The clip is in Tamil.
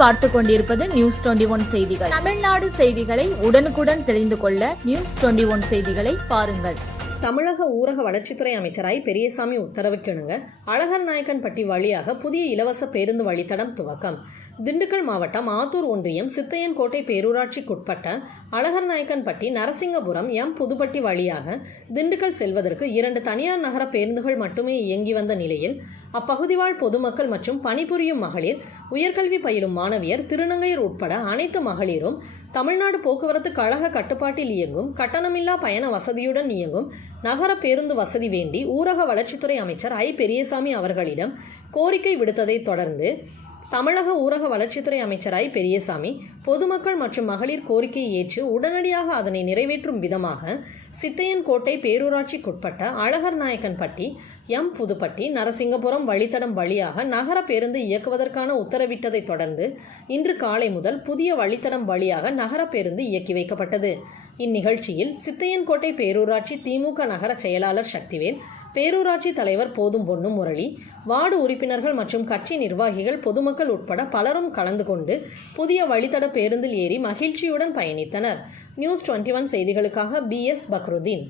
பார்த்து கொண்டிருப்பது நியூஸ் டுவெண்டி ஒன் செய்திகள். தமிழ்நாடு செய்திகளை உடனுக்குடன் தெரிந்து கொள்ள நியூஸ் டுவெண்டி ஒன் செய்திகளை பாருங்கள். தமிழக ஊரக வளர்ச்சித்துறை அமைச்சராய் பெரியசாமி உத்தரவுக்கிணுங்க அழகர் நாயக்கன்பட்டி வழியாக புதிய இலவச பேருந்து வழித்தடம் துவக்கம். திண்டுக்கல் மாவட்டம் ஆத்தூர் ஒன்றியம் சித்தையன்கோட்டை பேரூராட்சிக்குட்பட்ட அழகர் நாயக்கன்பட்டி நரசிங்கபுரம் எம் புதுப்பட்டி வழியாக திண்டுக்கல் செல்வதற்கு இரண்டு தனியார் நகர பேருந்துகள் மட்டுமே இயங்கி வந்த நிலையில் அப்பகுதிவாழ் பொதுமக்கள் மற்றும் பணிபுரியும் மகளிர் உயர்கல்வி பயிலும் மாணவியர் திருநங்கையர் உட்பட அனைத்து மகளிரும் தமிழ்நாடு போக்குவரத்து கழக கட்டுப்பாட்டில் இயங்கும் கட்டணமில்லா பயண வசதியுடன் இயங்கும் நகர பேருந்து வசதி வேண்டி ஊரக வளர்ச்சித்துறை அமைச்சர் ஐ. பெரியசாமி அவர்களிடம் கோரிக்கை விடுத்ததைத் தொடர்ந்து தமிழக ஊரக வளர்ச்சித்துறை அமைச்சராய் பெரியசாமி பொதுமக்கள் மற்றும் மகளிர் கோரிக்கையை ஏற்று உடனடியாக அதனை நிறைவேற்றும் விதமாக சித்தையன்கோட்டை பேரூராட்சிக்குட்பட்ட அழகர் நாயக்கன்பட்டி எம் புதுப்பட்டி நரசிங்கபுரம் வழித்தடம் வழியாக நகர பேருந்து இயக்குவதற்கான உத்தரவிட்டதைத் தொடர்ந்து இன்று காலை முதல் புதிய வழித்தடம் வழியாக நகர பேருந்து இயக்கி வைக்கப்பட்டது. இந்நிகழ்ச்சியில் சித்தையன்கோட்டை பேரூராட்சி திமுக நகர செயலாளர் சக்திவேல் பேரூராட்சி தலைவர் போதும் பொன்னும் முரளி வார்டு உறுப்பினர்கள் மற்றும் கட்சி நிர்வாகிகள் பொதுமக்கள் உட்பட பலரும் கலந்து கொண்டு புதிய வழித்தட பேருந்தில் ஏறி மகிழ்ச்சியுடன் பயணித்தனர். நியூஸ் டுவெண்ட்டி ஒன் செய்திகளுக்காக பி எஸ் பக்ருதீன்.